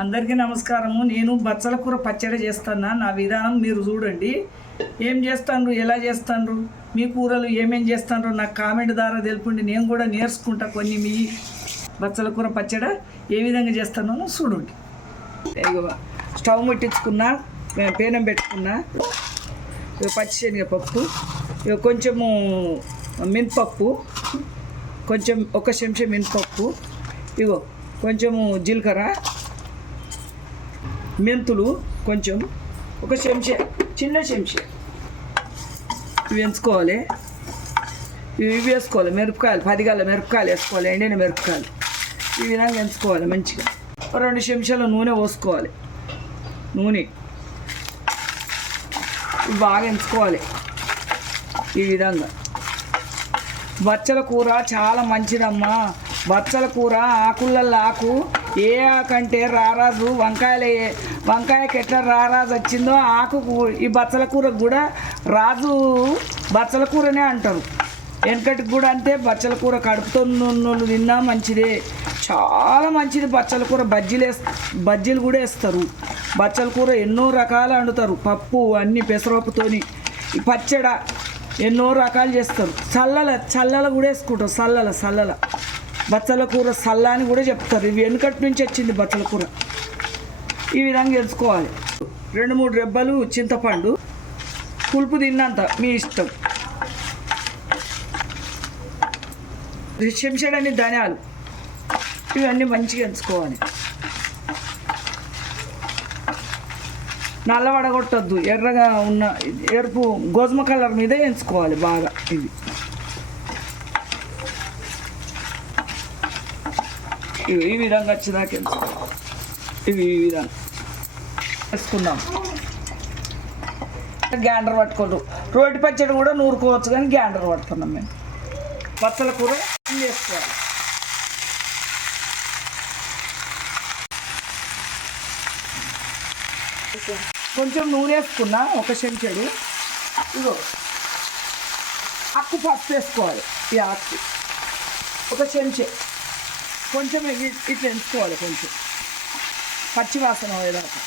అందరికీ నమస్కారము. నేను బచ్చల కూర పచ్చడి చేస్తాను? నా విధానం మీరు చూడండి. ఏం చేస్తాండ్రు? ఎలా చేస్తాండ్రు? మీ కూరలు ఏమేం చేస్తాండ్రు? నాకు కామెంట్ ద్వారా తెలుపండి. నేను కూడా నేర్చుకుంటా కొన్ని మీ బచ్చల కూర పచ్చడి. ఏ విధంగా చేస్తానో చూడండి. ఇగో స్టవ్ ముట్టించుకున్నా పేనం పెట్టుకున్నా. పచ్చిశనగపప్పు ఇగో కొంచెము మినపప్పు. కొంచెం ఒక చెంచా మినపప్పు. ఇగో కొంచెము జీలకర్ర. మెంతులు కొంచెం ఒక చెంచా చిన్న చెంచా. ఇవి ఎంచుకోవాలి. ఇవి ఇవి వేసుకోవాలి. మిరపకాయలు పది గల మిరపకాయలు వేసుకోవాలి. ఎండిన మిరపకాయలు. ఈ విధంగా ఎంచుకోవాలి మంచిగా. రెండు చెంచాల నూనె పోసుకోవాలి. నూనె. బాగా ఎంచుకోవాలి. ఈ విధంగా. బచ్చల కూర చాలా మంచిదమ్మా. బచ్చల కూర ఆకులల్లో ఆకు ఏ ఆకంటే రారాజు వంకాయలు వంకాయకి ఎట్లా రారాజు వచ్చిందో ఆకు ఈ బచ్చల కూర కూడా రాజు బచ్చల కూరనే అంటారు. వెనకటికి కూడా అంతే బచ్చల కూర కడుపుతో ఉన్నోళ్ళు తిన్నా మంచిదే. చాలా మంచిది బచ్చల కూర బజ్జీలు వేస్ బజ్జీలు కూడా వేస్తారు. బచ్చల కూర ఎన్నో రకాలు వండుతారు పప్పు అన్ని పెసరపప్పుతోని. పచ్చడ ఎన్నో రకాలు చేస్తారు. చల్లల చల్లల కూడా వేసుకుంటారు చల్లల చల్లల. బచ్చల కూర సల్ల అని కూడా చెప్తారు. ఇవి వెనుకటి నుంచి వచ్చింది బచ్చల కూర. ఈ విధంగా ఎంచుకోవాలి రెండు మూడు రెబ్బలు చింతపండు. పులుపు తిన్నంత మీ ఇష్టం. చెంచడని ధనియాలు. ఇవన్నీ మంచిగా ఎంచుకోవాలి నల్ల వడగొట్టద్దు ఎర్రగా ఉన్న ఎరుపు గోధుమ కలర్ మీదే ఎంచుకోవాలి బాగా ఇవి ఇవి ఈ విధంగా వచ్చినాక ఇవి ఈ విధంగా వేసుకుందాం. గ్యాండర్ పట్టుకోరు రోటి పచ్చడి కూడా నూరుకోవచ్చు కానీ గ్యాండర్ పట్టుకున్నాం మేము. బచ్చల కూర వేసుకోవాలి. కొంచెం నూనె వేసుకున్నా ఒక చెంచాడు. ఇదో అక్కు పప్పు వేసుకోవాలి. ఈ ఆకు ఒక చెంచా. కొంచెం ఇట్లా ఎంచుకోవాలి కొంచెం. పచ్చి వాసన పోయేదాకా.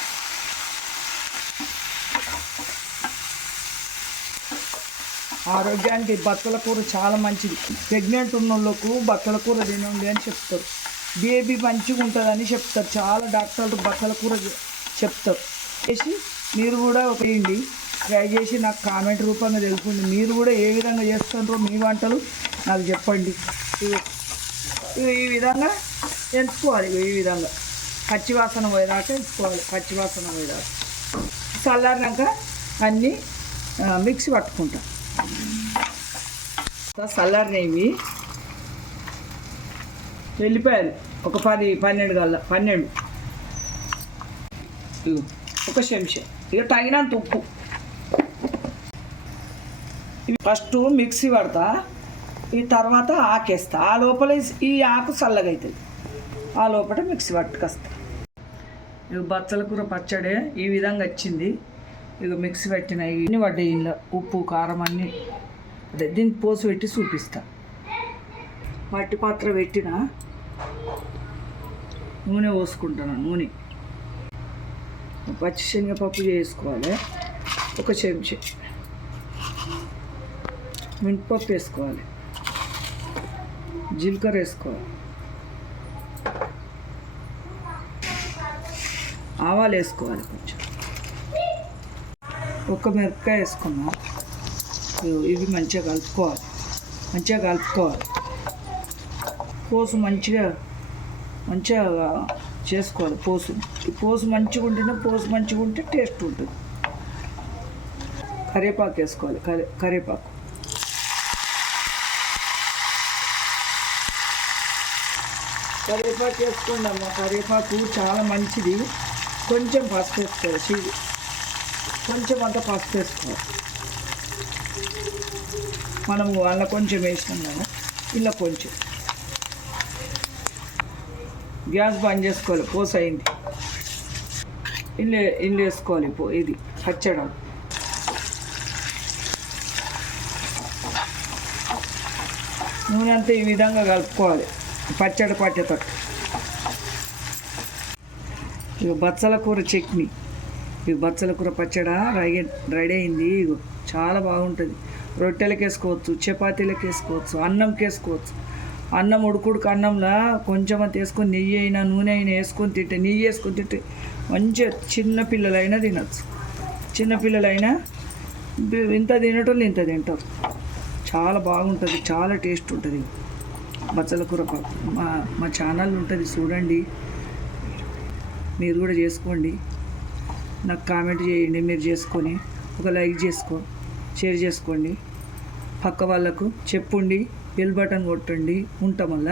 ఆరోగ్యానికి బక్కల కూర చాలా మంచిది. ప్రెగ్నెంట్ ఉన్న వాళ్ళకు కూర తినండి అని చెప్తారు. బేబీ మంచిగా ఉంటుందని చెప్తారు. చాలా డాక్టర్లు బక్కల కూర చెప్తారు. చేసి మీరు కూడా వేయండి ట్రై చేసి నాకు కామెంట్ రూపంగా తెలుపండి. మీరు కూడా ఏ విధంగా చేస్తుంటారో మీ వంటలు నాకు చెప్పండి. ఈ విధంగా ఎంచుకోవాలి ఈ విధంగా. పచ్చివాసన పోయేదాకా ఎంచుకోవాలి పచ్చివాసన పోయేదాకా. చల్లారినాక అన్నీ మిక్సీ పట్టుకుంటాం. చల్లారినవి. వెళ్ళిపోయాలి ఒక పది పన్నెండు గల్ల పన్నెండు. ఒక చెంచా. ఇక తగినంత ఉప్పు. ఇవి ఫస్ట్ మిక్సీ పడతా. ఈ తర్వాత ఆకేస్తా. ఆ లోపల ఈ ఆకు చల్లగా అవుతుంది ఆ లోపల మిక్సీ పట్టుకొస్తా. ఇక బచ్చల కూర పచ్చడి ఈ విధంగా వచ్చింది. ఇక మిక్సీ పెట్టిన ఇవన్నీ పడ్డాయి ఇంట్లో ఉప్పు కారం అన్నీ అదే దీనికి పోసి పెట్టి చూపిస్తా. మట్టి పాత్ర పెట్టిన నూనె పోసుకుంటాను నూనె. పచ్చి శనగపప్పు చేసుకోవాలి. ఒక చెంచా. మినపప్పు వేసుకోవాలి. జీలకర్ర వేసుకోవాలి ఆవాలు వేసుకోవాలి కొంచెం. ఒక్క మిరపకాయ వేసుకున్నాం. ఇవి- మంచిగా కలుపుకోవాలి. మంచిగా కలుపుకోవాలి. పోసు మంచిగా మంచిగా చేసుకోవాలి పోసు. ఈ పోసు మంచిగా ఉంటేనే పోసు మంచిగా ఉంటే టేస్ట్ ఉంటుంది. కరివేపాకు వేసుకోవాలి. కరే కరివేపాకు. కరివేపాకు వేసుకోండి అమ్మ కరివేపాకు చాలా మంచిది. కొంచెం పసుపు వేసుకోవాలి. కొంచెం అంత పసుపు వేసుకోవాలి. మనము వాళ్ళ కొంచెం వేసినాం కదా ఇలా కొంచెం. గ్యాస్ బంద్ చేసుకోవాలి. పోస్ అయింది. ఇల్లు ఇల్లు వేసుకోవాలి పో ఇది పచ్చడం. నూనె అంతా ఈ విధంగా కలుపుకోవాలి. పచ్చడి పట్టేటట్టు. ఇక బచ్చల కూర చట్నీ. ఇక బచ్చల కూర పచ్చడా రెడీ రెడీ అయింది. ఇగో చాలా బాగుంటుంది. రొట్టెలకు వేసుకోవచ్చు చపాతీలకు వేసుకోవచ్చు అన్నంకి వేసుకోవచ్చు అన్నం ఉడుకుడుకు అన్నంలో కొంచెం అంత వేసుకొని నెయ్యి అయినా నూనె అయినా వేసుకొని తింటే నెయ్యి వేసుకొని తింటే మంచిగా చిన్న పిల్లలైనా తినచ్చు. చిన్నపిల్లలైనా ఇంత తినేటోళ్ళు ఇంత తింటారు. చాలా బాగుంటుంది చాలా టేస్ట్ ఉంటుంది. బచ్చల కూర మా మా ఛానల్ ఉంటుంది చూడండి. మీరు కూడా చేసుకోండి. నాకు కామెంట్ చేయండి మీరు చేసుకొని ఒక లైక్ చేసుకో షేర్ చేసుకోండి. పక్క వాళ్ళకు చెప్పుండి బెల్ బటన్ కొట్టండి ఉంటాం వల్ల